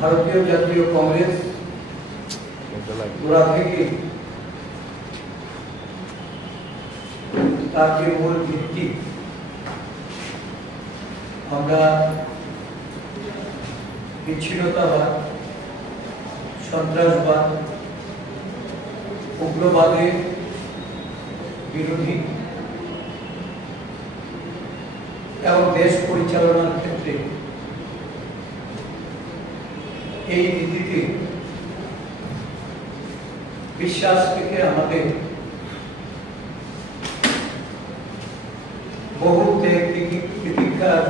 ভারতীয় জাতীয় কংগ্রেস গোড়া থেকে তার যে মূল ভিত্তি আমরা বিচ্ছিন্নতাবাদ, সন্ত্রাসবাদ, উগ্রবাদের বিরোধী এবং দেশ পরিচালনার ক্ষেত্রে এই নীতিতে বিশ্বাস থেকে আমাদের বহু ত্যাগ প্রতীক্ষার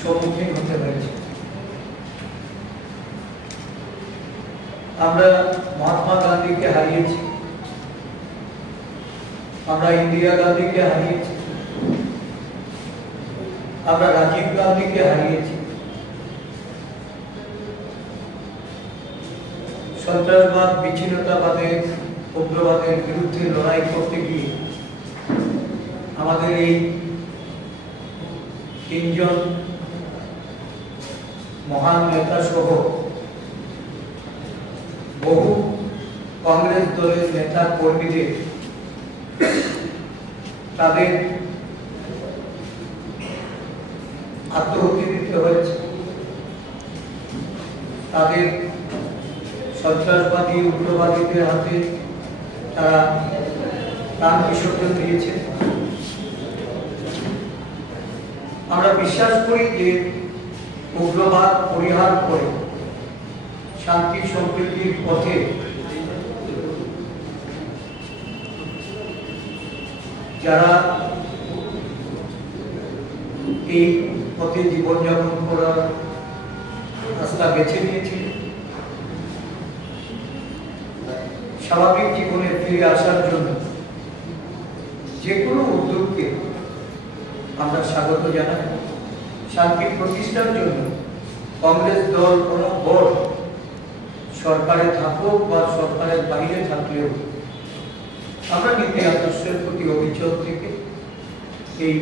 সম্মুখীন হতে হয়েছে। আমরা মহাত্মা গান্ধীকে হারিয়েছি, আমরা ইন্দিরা গান্ধীকে হারিয়েছি, আমরা রাজীব গান্ধীকে হারিয়েছি। সন্ত্রাসবাদ, বিচ্ছিন্নতাবাদের, উগ্রবাদের বিরুদ্ধে লড়াই করতে গিয়ে আমাদের এই তিনজন মহান নেতা সহ বহু কংগ্রেস দলের নেতা কর্মীদের তাদের আত্মহত্যা দিতে হয়েছে, তাদের সন্ত্রাসবাদী উগ্রবাদীদের হাতে তারা প্রাণ বিসর্জন দিয়েছে। আমরা বিশ্বাস করি যে উগ্রবাদ পরিহার করে শান্তি সম্প্রীতির পথে যারা এই পথে জীবনযাপন করার রাস্তা বেছে নিয়েছিল, স্বাভাবিক জীবনে ফিরে আসার জন্য যে কোনো উদ্যোগকে আমরা স্বাগত জানাই। শান্তি প্রতিষ্ঠার জন্য কংগ্রেস দল কোনো বোর্ড সরকারে থাকুক বা সরকারের বাইরে থাকলেও আমরা নীতি আদর্শের প্রতি অবিচল থেকে এই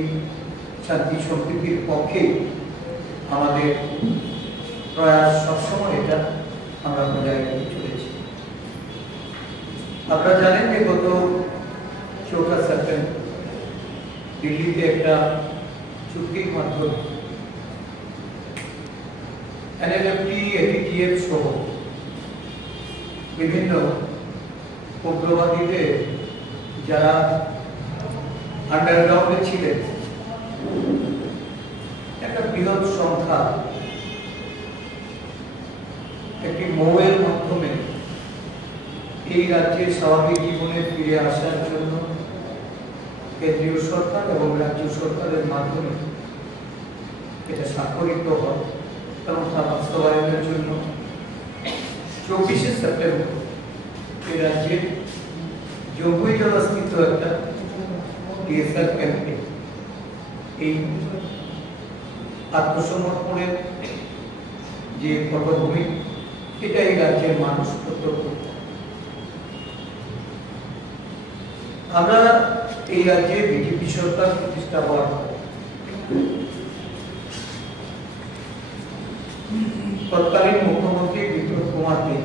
শান্তি সম্প্রীতির পক্ষে আমাদের প্রয়াস সবসময় এটা আমরা বজায় রেখে চলেছি। আপনারা জানেন যে গত 4 সেপ্টেম্বর দিল্লিতে একটা চুক্তির মাধ্যমে NLFT, ATTF সহ বিভিন্ন উগ্রবাদীদের যারা আন্ডারগ্রাউন্ডে ছিলেন একটা বৃহৎ সংখ্যা একটি মৌয়ের মাধ্যমে এই রাজ্যের স্বাভাবিক জীবনে ফিরে আসার জন্য কেন্দ্রীয় সরকার এবং রাজ্য সরকারের মাধ্যমে এটা স্বাক্ষরিত হয় এবং তা বাস্তবায়নের জন্য 24 সেপ্টেম্বর এই রাজ্যের জম্মুই জেলাস্থিত একটা TSR ক্যাম্পে এই আত্মসমর্পণের যে পটভূমি এটা এই রাজ্যের মানুষ প্রত্যক্ষ। আমরা এই রাজ্যে বিজেপি সরকার প্রতিষ্ঠা হওয়ার তৎকালীন মুখ্যমন্ত্রী বিপ্লব কুমার দেব,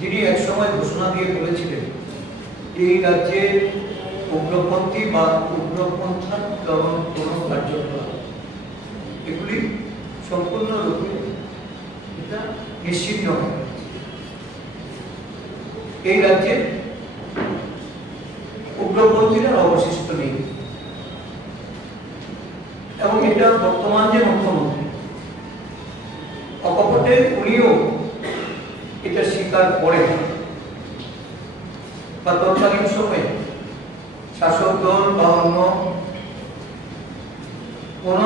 যিনি একসময় ঘোষণা দিয়ে বলেছিলেন এই রাজ্যে উগ্রপন্থী বা উগ্রপন্থা দমন কোন কার্যকলাপ এগুলি সম্পূর্ণরূপে এটা নিশ্চিহ্ন হবে। এই রাজ্যে উগ্রপন্থীরা অবশিষ্ট নেই এবং এটা বর্তমান যে মুখ্যমন্ত্রী অকপটে উনিও এটা স্বীকার করেন বা তৎকালীন সময়ে শাসক দল বা অন্য কোন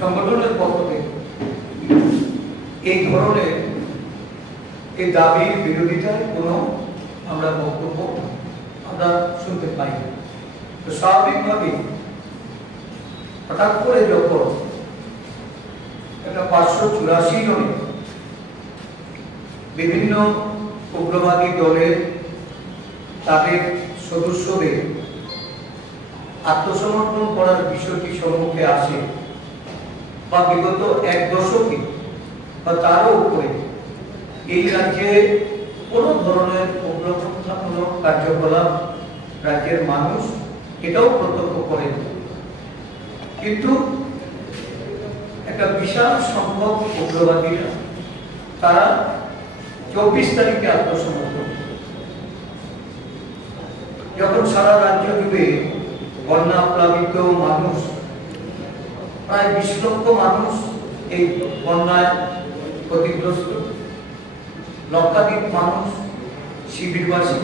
সংগঠনের পক্ষ থেকে এই ধরনের এই দাবির বিরোধিতায় কোনো আমরা বক্তব্য আমরা শুনতে পাই না। তো স্বাভাবিকভাবেই হঠাৎ করে যখন একটা 584 জনে বিভিন্ন উগ্রবাদী দলের তাদের সদস্যদের আত্মসমর্পণ করার বিষয়টি সম্মুখে আসে বা বিগত এক দশকে বা তারও উপরে এই রাজ্যে কোন ধরনের উগ্রপন্থামূলক কার্যকলাপ রাজ্যের মানুষ এটাও প্রত্যক্ষ করেন, কিন্তু একটা বিশাল সংখ্যক উগ্রবাদীরা তারা 24 তারিখে আত্মসমর্পণ, যখন সারা রাজ্য জুড়ে বন্যা প্লাবিত মানুষ, প্রায় 20 লক্ষ মানুষ এই বন্যায় ক্ষতিগ্রস্ত, লক্ষাধিক মানুষ শিবিরবাসী,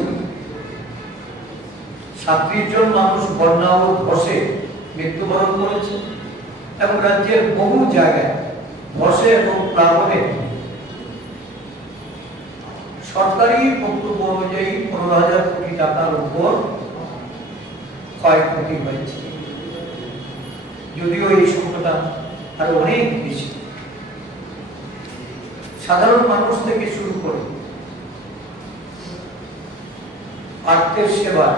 37 জন মানুষ বন্যা ও ধসে মৃত্যুবরণ করেছে এবং রাজ্যের বহু জায়গায় ধসে এবং প্লাবনে সরকারি বক্তব্য অনুযায়ী 15,000 কোটি টাকার উপর ক্ষয়ক্ষতি হয়েছে, যদিও এই সংখ্যাটা আরো অনেক বেশি। সাধারণ মানুষ থেকে শুরু করে আর্থের সেবা,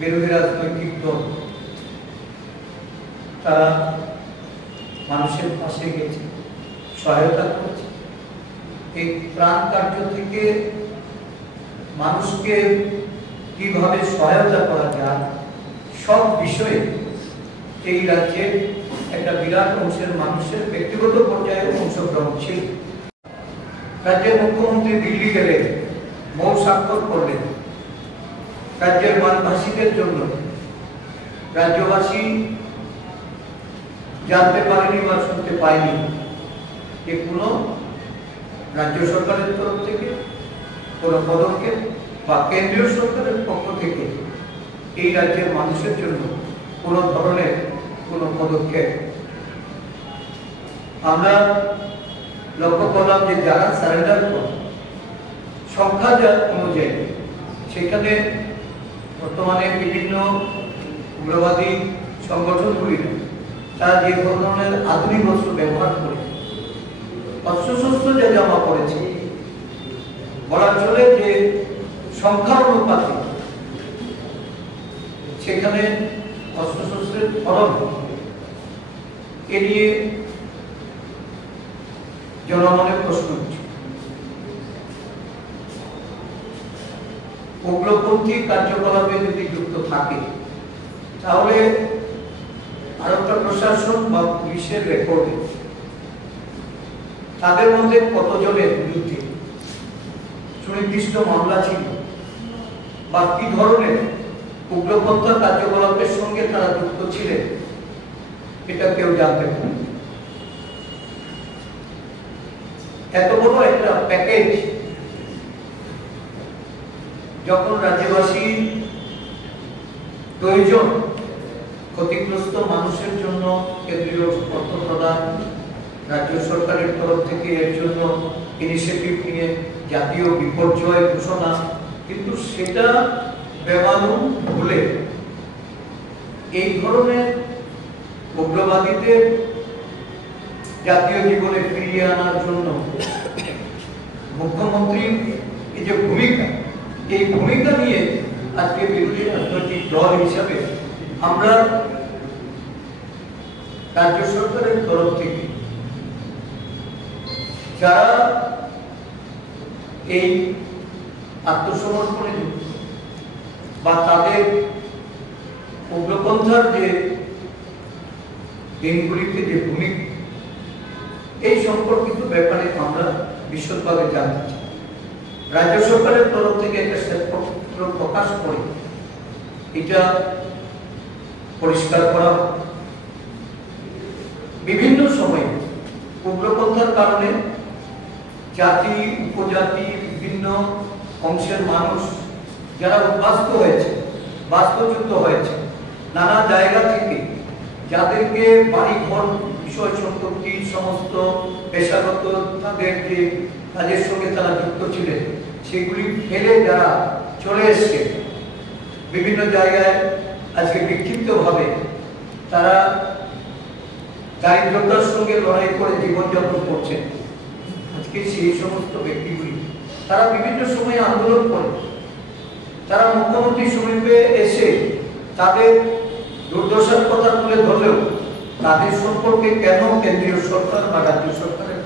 বিরোধী রাজনৈতিক দল তারা মানুষের পাশে গেছে, সহায়তা করেছে। এই ত্রাণ কার্য থেকে মানুষকে কিভাবে সহায়তা করা যায় সব বিষয়ে এই রাজ্যের একটা বিরাট অংশের মানুষের ব্যক্তিগত পর্যায়ে অংশগ্রহণ ছিল। রাজ্যের মুখ্যমন্ত্রী দিল্লি গেলেন, মৌ স্বাক্ষর করলেন। রাজ্যের বানভাসীদের জন্য রাজ্যবাসী জানতে পারেনি বা শুনতে পায়নি যে কোনো রাজ্য সরকারের তরফ থেকে কোনো পদক্ষেপ বা কেন্দ্রীয় সরকারের পক্ষ থেকে এই রাজ্যের মানুষের জন্য কোনো ধরনের কোনো পদক্ষেপ। আমরা লক্ষ্য করলাম যে যারা সারেন্ডার করে সংখ্যা অনুযায়ী সেখানে বর্তমানে বিভিন্ন উগ্রবাদী সংগঠনগুলি তারা যে ধরনের আধুনিক অস্ত্র ব্যবহার করে অস্ত্রশস্ত্র যে জমা করেছে, বলা চলে যে সংখ্যা অনুপাতে সেখানে অস্ত্রশস্ত্রের ধরন এ নিয়ে জনমনে প্রশ্ন উঠছে। উগ্রপন্থী কার্যকলাপে যদি যুক্ত থাকে তাহলে আরেকটা প্রশাসন বা পুলিশের রেকর্ডে তাদের মধ্যে কতজনের বিরুদ্ধে সুনির্দিষ্ট মামলা ছিল বা কি ধরনের উগ্রপন্থা কার্যকলাপের সঙ্গে তারা যুক্ত ছিলেন এটা কেউ জানতে পারে। এত বড় একটা প্যাকেজ যখন রাজ্যবাসী প্রয়োজন, ক্ষতিগ্রস্ত মানুষের জন্য কেন্দ্রীয় অর্থ প্রদান, রাজ্য সরকারের তরফ থেকে এর জন্য ইনিশিয়েটিভ নিয়ে জাতীয় বিপর্যয় ঘোষণা, কিন্তু সেটা বেমালুম ভুলে এই ধরনের উগ্রবাদীদের জাতীয় জীবনে ফিরিয়ে আনার জন্য মুখ্যমন্ত্রীর এই যে ভূমিকা, এই ভূমিকা নিয়ে আজকে বিরোধী রাজনৈতিক দল হিসাবে আমরা রাজ্য সরকারের তরফ থেকে যারা এই আত্মসমর্পণে যুক্ত বা তাদের উগ্রপন্থার যে দিনগুলিতে যে ভূমিকা, এই সম্পর্কিত ব্যাপারে আমরা বিশদভাবে জানতে চাই। রাজ্য সরকারের তরফ থেকে একটা শ্বেতপত্র প্রকাশ করে এটা পরিষ্কার করা, বিভিন্ন সময়ে উগ্রপন্থার কারণে জাতি উপজাতি বিভিন্ন অংশের মানুষ যারা উদ্বাস্ত হয়েছে, বাস্তুচ্যুত হয়েছে, নানা জায়গা থেকে যাদেরকে বাড়ি ঘর বিষয় সম্পত্তি সমস্ত পেশাগত তাদের যে কাজের সঙ্গে তারা যুক্ত ছিলেন সেগুলি ফেলে যারা চলে এসছে বিভিন্ন জায়গায় আজকে বিক্ষিপ্তভাবে তারা দারিদ্রতার সঙ্গে লড়াই করে জীবনযাপন করছেন। আজকে সেই সমস্ত ব্যক্তিগুলি তারা বিভিন্ন সময়ে আন্দোলন করে, তারা মুখ্যমন্ত্রী সমীপে এসে তাদের দুর্দশার কথা তুলে ধরলেও তাদের সম্পর্কে কেন কেন্দ্রীয় সরকার বা রাজ্য সরকারের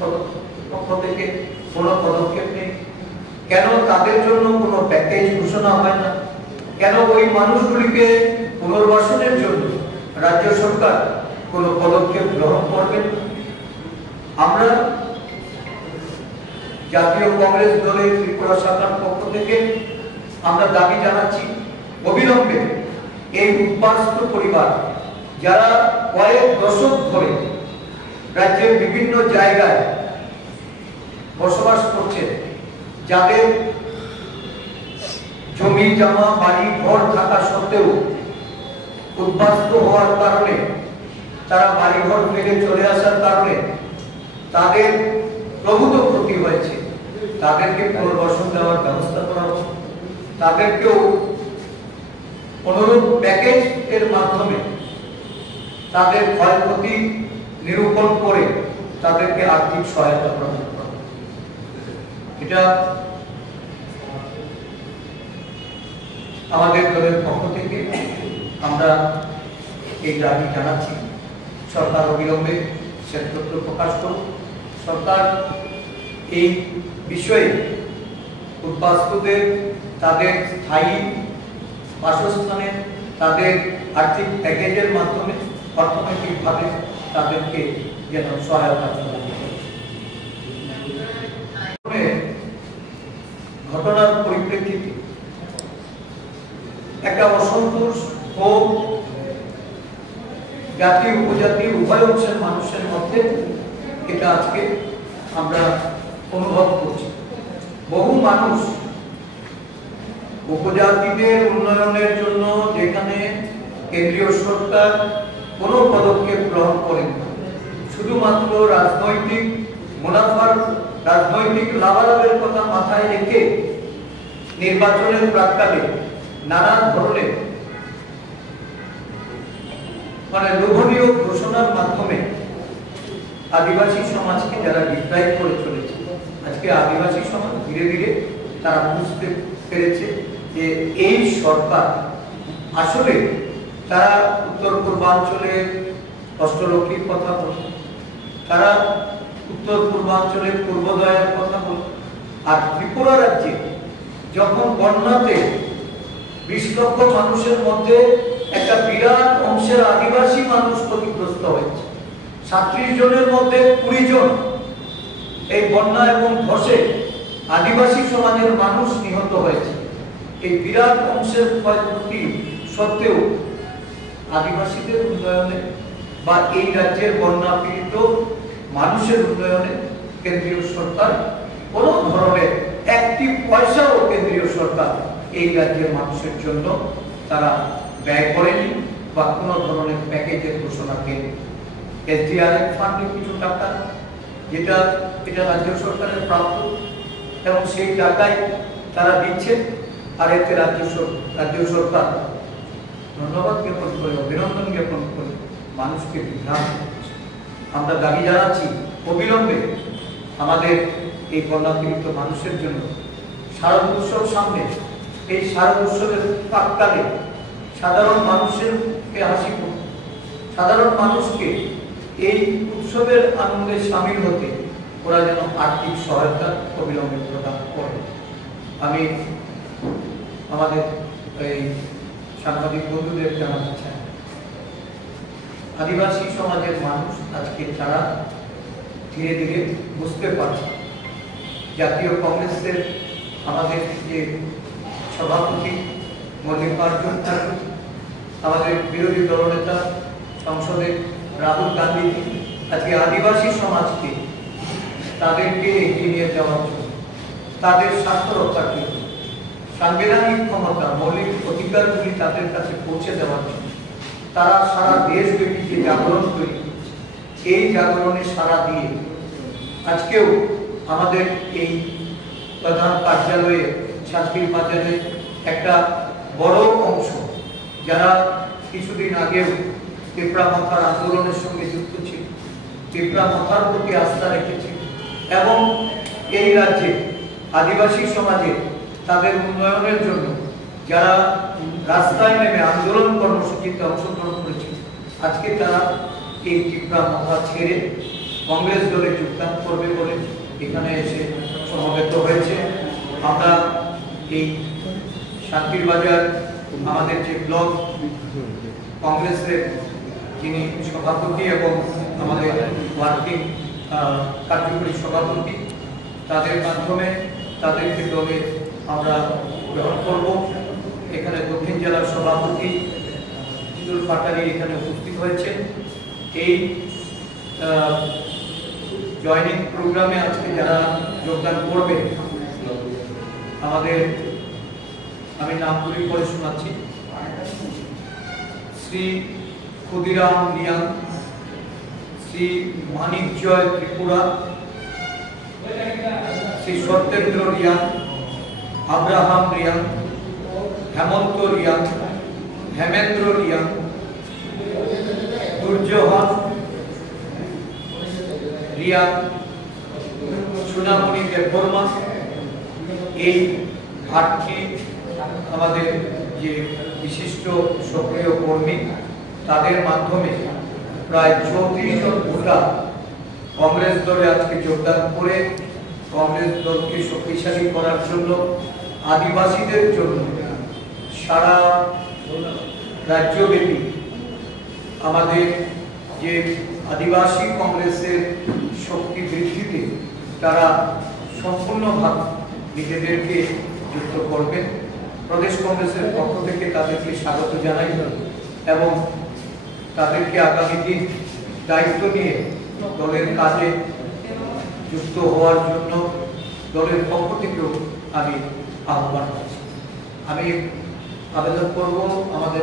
পক্ষ থেকে কোনো পদক্ষেপ নেই? কেন তাদের জন্য কোনো প্যাকেজ ঘোষণা হয় না? কেন ওই মানুষগুলিকে পুনর্বাসনের জন্য রাজ্য সরকার কোনো পদক্ষেপ গ্রহণ করবেন? আমরা জাতীয় কংগ্রেস দলের ত্রিপুরা শাখার পক্ষ থেকে আমরা দাবি জানাচ্ছি অবিলম্বে এই উদ্বাস্ত পরিবার যারা কয়েক দশক ধরে রাজ্যের বিভিন্ন জায়গায় বসবাস করছে, যাদের জমি জমা বাড়ি ঘর থাকা সত্ত্বেও উদ্বাস্ত হওয়ার কারণে, তারা বাড়ি ঘর ফেলে চলে আসার কারণে তাদের প্রভূত ক্ষতি হয়েছে, তাদেরকে পুনর্বাসন দেওয়ার ব্যবস্থা করা হোক। তাদেরকেও অনুরূপ প্যাকেজ এর মাধ্যমে তাদের ক্ষয়ক্ষতি নিরূপণ করে তাদেরকে আর্থিক সহায়তা প্রদান করা। এটা আমাদের দলের পক্ষ থেকে আমরা এই দাবি জানাচ্ছি। সরকার অবিলম্বে শ্বেতপত্র প্রকাশ করুক। সরকার এই বিষয়ে উদ্বাস্তুদের তাদের স্থায়ী বাসস্থানে, তাদের আর্থিক প্যাকেজের মাধ্যমে অর্থনৈতিকভাবে তাদেরকে যেন সহায়তা প্রদান করে। ঘটনার পরিপ্রেক্ষিতে একটা অসন্তোষ ও জাতি উপজাতি উভয় অংশের মানুষের মধ্যে এটা আজকে আমরা অনুভব করছি। বহু মানুষ উপজাতিদের উন্নয়নের জন্য যেখানে কেন্দ্রীয় সরকার কোনো পদক্ষেপ গ্রহণ করেন না, শুধুমাত্র রাজনৈতিক মুনাফার, রাজনৈতিক লাভালাভের কথা মাথায় রেখে নির্বাচনের প্রাক্কালে নানা ধরনের লোভনীয় ঘোষণার মাধ্যমে আদিবাসী সমাজকে যারা ডিপ্রাইভ করে চলেছে, আজকে আদিবাসী সমাজ ধীরে ধীরে তারা বুঝতে পেরেছে যে এই সরকার আসলে, তারা উত্তর পূর্বাঞ্চলের অষ্টলক্ষ্মীর কথা বলে, তারা উত্তর পূর্বাঞ্চলের পূর্বোদয়ের কথা বলে, আর ত্রিপুরা রাজ্যে যখন বন্যাতে 20 লক্ষ মানুষের মধ্যে একটা বিরাট অংশের আদিবাসী মানুষ ক্ষতিগ্রস্ত হয়েছে, 37 জনের মধ্যে 20 জন এই বন্যা এবং ধসে আদিবাসী সমাজের মানুষ নিহত হয়েছে। এই বিরাট অংশের ক্ষয়ক্ষতি সত্ত্বেও আদিবাসীদের উন্নয়নে বা এই রাজ্যের বন্যা পীড়িত মানুষের উন্নয়নে কেন্দ্রীয় সরকার কোনো ধরনের একটি পয়সাও কেন্দ্রীয় সরকার এই রাজ্যের মানুষের জন্য তারা ব্যয় করেনি বা কোনো ধরনের প্যাকেজের ঘোষণা করেনি। SDRF ফান্ডে কিছু টাকা যেটা রাজ্য সরকারের প্রাপ্ত এবং সেই টাকায় তারা দিচ্ছে, আর এতে রাজ্য সরকার ধন্যবাদ জ্ঞাপন করে, অভিনন্দন জ্ঞাপন করে মানুষকে বিভ্রান্ত করছে। আমরা দাবি জানাচ্ছি অবিলম্বে আমাদের এই বন্যাপীড়িত মানুষের জন্য শারদ উৎসব সামনে, এই শারদ উৎসবের প্রাক্কালে সাধারণ মানুষকে হাসি, সাধারণ মানুষকে এই উৎসবের আনন্দে সামিল হতে ওরা যেন আর্থিক সহায়তা অবিলম্বে প্রদান করে। আমি আমাদের এই সাংবাদিক বন্ধুদের জানাতে চাই, আদিবাসী সমাজের মানুষ আজকে তারা ধীরে ধীরে বুঝতে পারছে। জাতীয় কংগ্রেসের আমাদের যে সভাপতি মল্লিকার্জুন খাড়গে, আমাদের বিরোধী দলনেতা সংসদে রাহুল গান্ধী আজকে আদিবাসী সমাজকে তাদেরকে এগিয়ে নিয়ে যাওয়ার জন্য, তাদের স্বার্থ রক্ষার জন্য, সাংবিধানিক ক্ষমতা, মৌলিক অধিকারগুলি তাদের কাছে পৌঁছে দেওয়ার জন্য তারা সারা দেশব্যাপী যে জাগরণ তৈরি করছে, এই জাগরণে সারা দিয়ে আজকেও আমাদের এই প্রধান কার্যালয়ে শান্তির বাজারে একটা বড় অংশ যারা কিছুদিন আগেও ত্রিপুরা মাথার আন্দোলনের সঙ্গে যুক্ত ছিল, ত্রিপুরা মাথার প্রতি আস্থা রেখেছে এবং এই রাজ্যে আদিবাসী সমাজে তাদের উন্নয়নের জন্য যারা রাস্তায় নেমে আন্দোলন কর্মসূচিতে অংশগ্রহণ করেছে, আজকে তারা এই টিপরা মহা ছেড়ে কংগ্রেস দলে যোগদান করবে বলে এখানে এসে সমবেত হয়েছে। আমরা এই শান্তির বাজার আমাদের যে ব্লক কংগ্রেসের যিনি সভাপতি এবং আমাদের ওয়ার্কিং কার্যকরী সভাপতি, তাদের মাধ্যমে তাদেরকে দলে আমরা গ্রহণ করব। এখানে দক্ষিণ জেলার সভাপতি ইদুল পাটারি এখানে উপস্থিত হয়েছে। এই জয়নিং প্রোগ্রামে আজকে যারা যোগদান করবে আমাদের, আমি নামগুলি পরে শোনাচ্ছি। শ্রী ক্ষুদিরাম রিয়াং, শ্রী মানিক জয় ত্রিপুরা, শ্রী সত্যেন্দ্র রিয়াং, আব্রাহাম রিয়াং, হেমন্ত রিয়াং, হেমেন্দ্র রিয়াং, দুর্যোহন রিয়াং, সুনামণি দেববর্মা। এই 8টি আমাদের যে বিশিষ্ট সক্রিয় কর্মী, তাদের মাধ্যমে প্রায় 34 জন ভোটার কংগ্রেস দলে আজকে যোগদান করে কংগ্রেস দলকে শক্তিশালী করার জন্য, আদিবাসীদের জন্য সারা রাজ্যব্যাপী আমাদের যে আদিবাসী কংগ্রেসের শক্তি বৃদ্ধিতে তারা সম্পূর্ণভাবে নিজেদেরকে যুক্ত করবেন। প্রদেশ কংগ্রেসের পক্ষ থেকে তাদেরকে স্বাগত জানাই এবং তাদেরকে আগামী দিন দায়িত্ব নিয়ে দলের কাজে যুক্ত হওয়ার জন্য দলের পক্ষ থেকেও আমি আহ্বান করছি। আমি আবেদন করব আমাদের